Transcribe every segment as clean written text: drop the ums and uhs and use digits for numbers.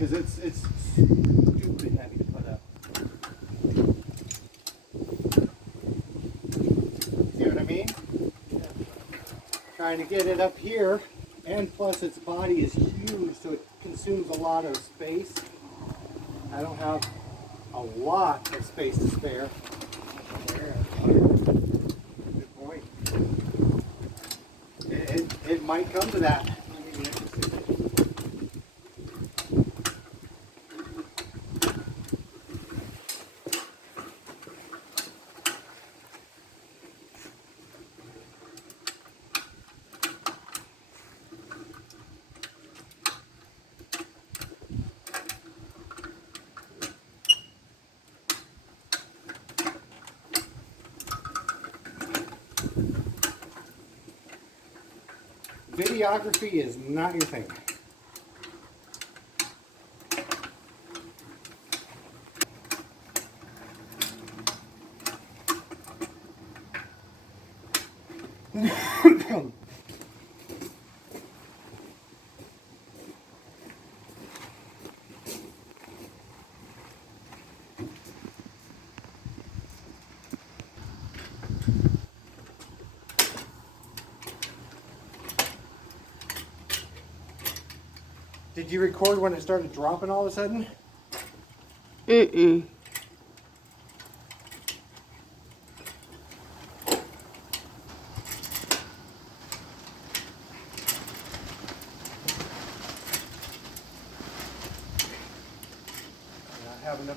because it's stupid heavy to put up. See what I mean? Trying to get it up here, and plus its body is huge, so it consumes a lot of space. I don't have a lot of space to spare. Good point. It might come to that. Videography is not your thing. Did you record when it started dropping all of a sudden? Mm-mm. Not having enough.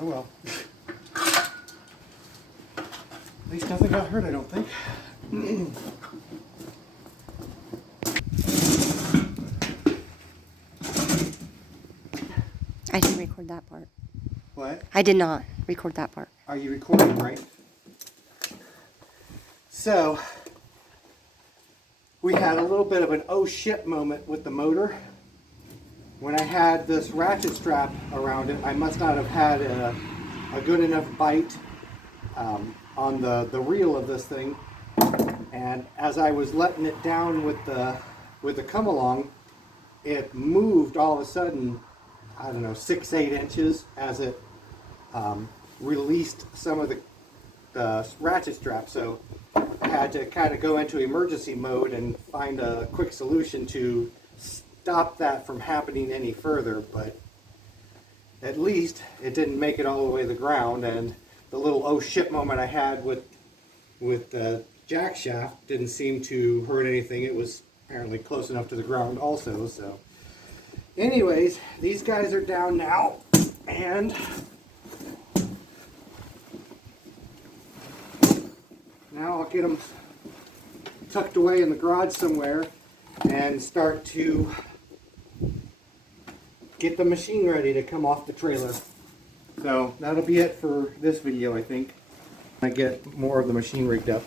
Oh well. At least nothing got hurt, I don't think. I didn't record that part. What? I did not record that part. Are you recording, right? So, we had a little bit of an oh shit moment with the motor. When I had this ratchet strap around it, I must not have had a good enough bite on the reel of this thing. And as I was letting it down with the come along, it moved all of a sudden, I don't know, 6-8 inches as it released some of the ratchet strap. So I had to kind of go into emergency mode and find a quick solution to stop that from happening any further. But at least it didn't make it all the way to the ground, and the little oh shit moment I had with the jackshaft didn't seem to hurt anything. It was apparently close enough to the ground also. So anyways, these guys are down now. And now I'll get them tucked away in the garage somewhere and start to get the machine ready to come off the trailer. So that'll be it for this video, I think. I get more of the machine rigged up.